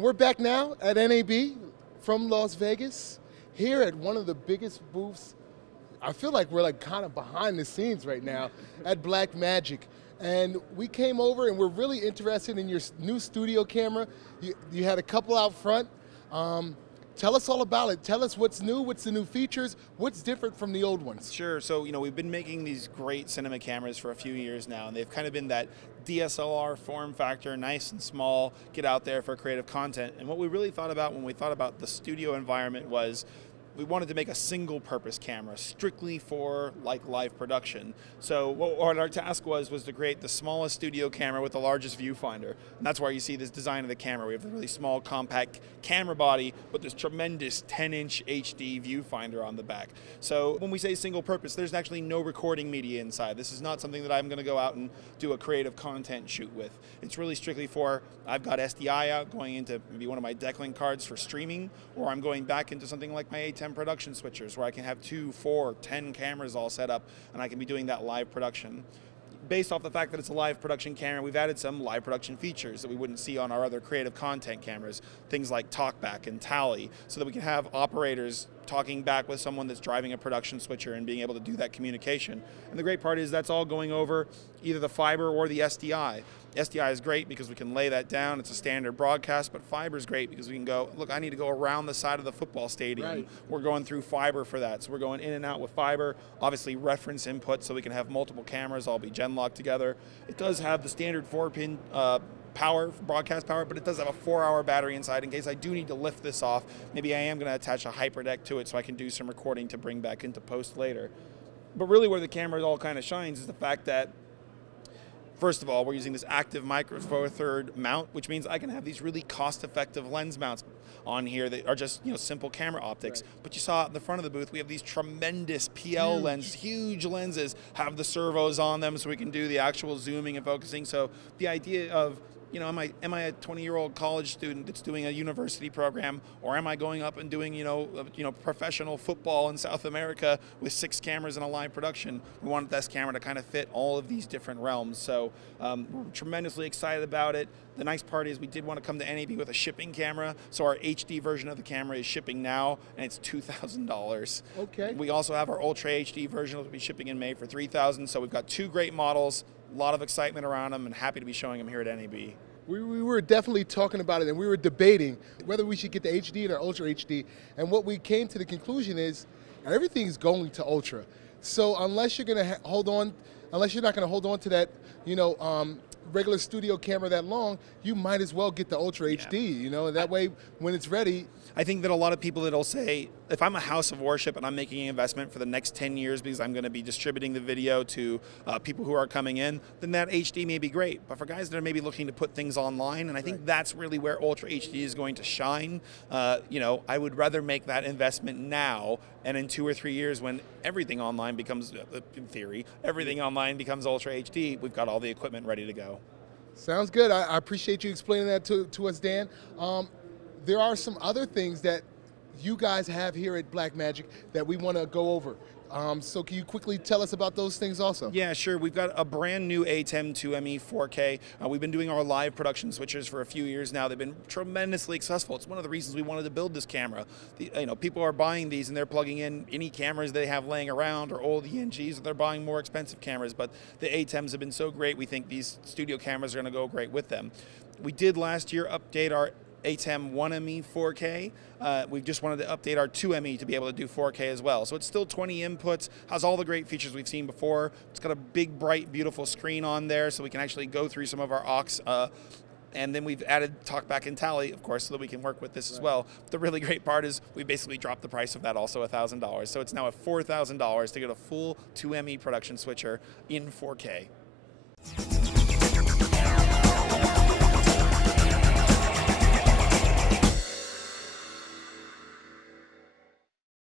And we're back now at NAB from Las Vegas, here at one of the biggest booths. I feel like we're like kind of behind the scenes right now at Blackmagic. And we came over and we're really interested in your new studio camera. You had a couple out front. Tell us all about it. Tell us what's new, what's the new features, what's different from the old ones. Sure, so we've been making these great cinema cameras for a few years now, and they've kind of been that DSLR form factor, nice and small, get out there for creative content. And what we really thought about when we thought about the studio environment was we wanted to make a single purpose camera strictly for live production. So what our task was to create the smallest studio camera with the largest viewfinder. And that's why you see this design of the camera. We have a really small compact camera body, but this tremendous 10-inch HD viewfinder on the back. So when we say single purpose, there's actually no recording media inside. This is not something that I'm going to go out and do a creative content shoot with. It's really strictly for, I've got SDI out going into maybe one of my Decklink cards for streaming, or I'm going back into something like my A10 production switchers where I can have 2, 4, 10 cameras all set up and I can be doing that live production. Based off the fact that it's a live production camera, we've added some live production features that we wouldn't see on our other creative content cameras, things like talkback and tally, so that we can have operators talking back with someone that's driving a production switcher and being able to do that communication. And the great part is that's all going over either the fiber or the SDI. SDI is great because we can lay that down. It's a standard broadcast, but fiber is great because we can go, look, I need to go around the side of the football stadium. Right. We're going through fiber for that. So we're going in and out with fiber, obviously reference input so we can have multiple cameras all be gen locked together. It does have the standard 4-pin power, broadcast power, but it does have a 4-hour battery inside in case I do need to lift this off. Maybe I am going to attach a hyperdeck to it so I can do some recording to bring back into post later. But really where the camera all kind of shines is the fact that, first of all, we're using this active micro four third mount, which means I can have these really cost-effective lens mounts on here that are just simple camera optics. Right. But you saw at the front of the booth, we have these tremendous PL lenses, huge lenses, have the servos on them so we can do the actual zooming and focusing. So the idea of am I a 20-year-old college student that's doing a university program, or am I going up and doing professional football in South America with 6 cameras in a live production? We wanted this camera to kind of fit all of these different realms. So we're tremendously excited about it. The nice part is we did want to come to NAB with a shipping camera, so our HD version of the camera is shipping now, and it's $2,000. Okay. We also have our Ultra HD version that will be shipping in May for $3,000. So we've got 2 great models. A lot of excitement around them, and happy to be showing them here at NAB. We were definitely talking about it, and we were debating whether we should get the HD or Ultra HD. And what we came to the conclusion is everything's going to Ultra. So unless you're going to hold on, unless you're not going to hold on to that, regular studio camera that long, you might as well get the Ultra HD. And that way, when it's ready. I think that a lot of people that'll say, if I'm a house of worship and I'm making an investment for the next 10 years because I'm going to be distributing the video to people who are coming in, then that HD may be great. But for guys that are maybe looking to put things online, and I think that's really where Ultra HD is going to shine, I would rather make that investment now, and in 2 or 3 years when everything online becomes, in theory, everything online becomes Ultra HD, we've got all the equipment ready to go. Sounds good. I appreciate you explaining that to us, Dan. There are some other things that you guys have here at Blackmagic that we want to go over. So can you quickly tell us about those things also? Yeah, sure. We've got a brand new A10 2ME 4K. We've been doing our live production switchers for a few years now. They've been tremendously successful. It's one of the reasons we wanted to build this camera. People are buying these and they're plugging in any cameras they have laying around or old ENGs, or they're buying more expensive cameras. But the A10s have been so great, we think these studio cameras are going to go great with them. We did last year update our A10 1ME 4K. We just wanted to update our 2ME to be able to do 4K as well. So it's still 20 inputs, has all the great features we've seen before. It's got a big, bright, beautiful screen on there so we can actually go through some of our aux. And then we've added talkback and tally, of course, so that we can work with this as well. The really great part is we basically dropped the price of that also $1,000. So it's now at $4,000 to get a full 2ME production switcher in 4K.